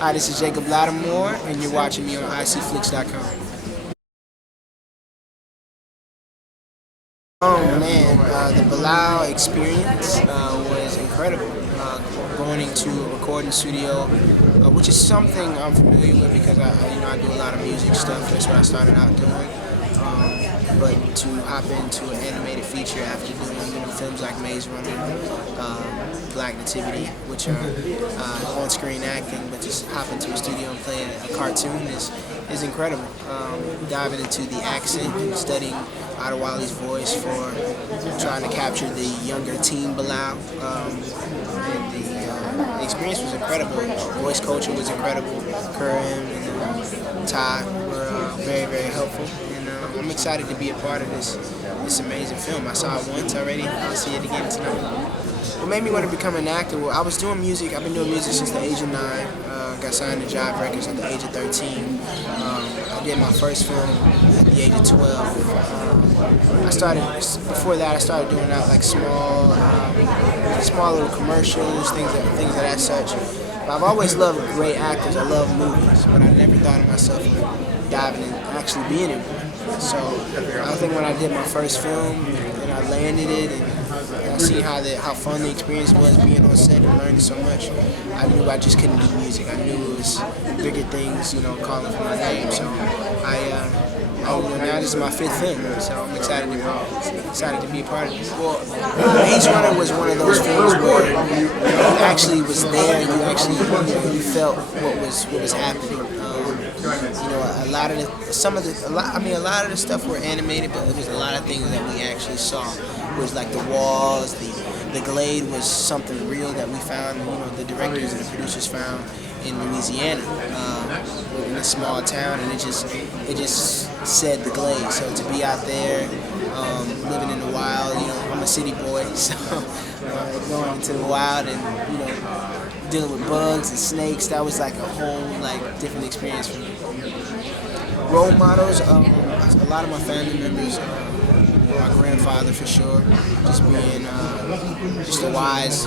Hi, this is Jacob Latimore, and you're watching me on ICFLIX.com. Oh man, the Bilal experience was incredible. Going into a recording studio, which is something I'm familiar with because I do a lot of music stuff. That's what I started out doing. But to hop into an animated feature after doing films like Maze Runner, Black Nativity, which are on-screen acting, but just hop into a studio and play a cartoon is incredible. Diving into the accent and studying Adewale's voice for trying to capture the younger teen Bilal. And the experience was incredible. Voice coaching was incredible. Karim and Ty were very, very helpful. And I'm excited to be a part of this amazing film. I saw it once already. I'll see it again tonight. What made me want to become an actor? Well, I was doing music. I've been doing music since the age of 9. Got signed to Jive Records at the age of 13. I did my first film at the age of 12. Before that, I started doing out like small little commercials, things of that such. But I've always loved great actors. I love movies, but I never thought of myself diving and actually being in one. So I think when I did my first film and I landed it and I see how fun the experience was being on set and learning so much, I knew I just couldn't do music. I knew it was bigger things, calling for my name. So now this is my 5th film, so I'm excited to be a part of this. Well, Maze Runner was one of those films where you actually was there. You actually you felt what was happening. A lot of the stuff were animated, but there's a lot of things that we actually saw. It was like the walls, the glade was something real that we found. The directors and the producers found in Louisiana, in a small town, and it just said the glade. So to be out there, living in the wild, I'm a city boy, so going into the wild and dealing with bugs and snakes, that was like a whole different experience for me. Role models, a lot of my family members, my grandfather for sure, just being just a wise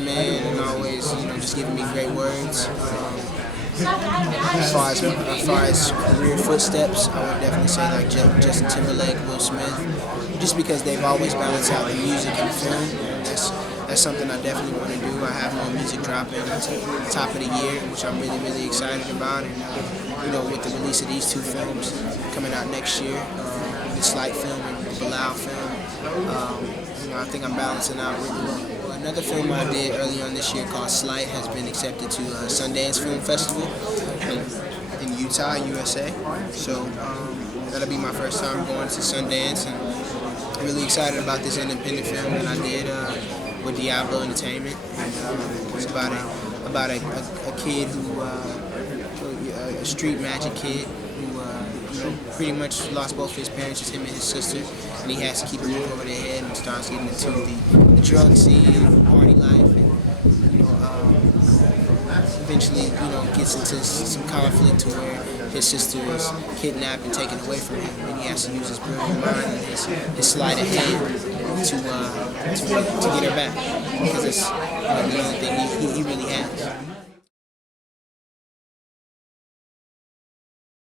man and always just giving me great words. As far as career footsteps, I would definitely say like Justin Timberlake, Will Smith, just because they've always balanced out the music and film. That's something I definitely want to do. I have more music dropping at the top of the year, which I'm really, really excited about. And with the release of these 2 films coming out next year, the Slight film and the Bilal film, I think I'm balancing out really well. Another film I did early on this year called Slight has been accepted to Sundance Film Festival in Utah, USA. So that'll be my first time going to Sundance, and I'm really excited about this independent film that I did with Diablo Entertainment. It's about a kid who, a street magic kid who pretty much lost both his parents, just him and his sister, and he has to keep a roof over their head and starts getting into the drug scene, party life, and eventually gets into some conflict to where his sister is kidnapped and taken away from him, and he has to use his brilliant mind and his sleight of hand to get her back, because it's the only thing he really has.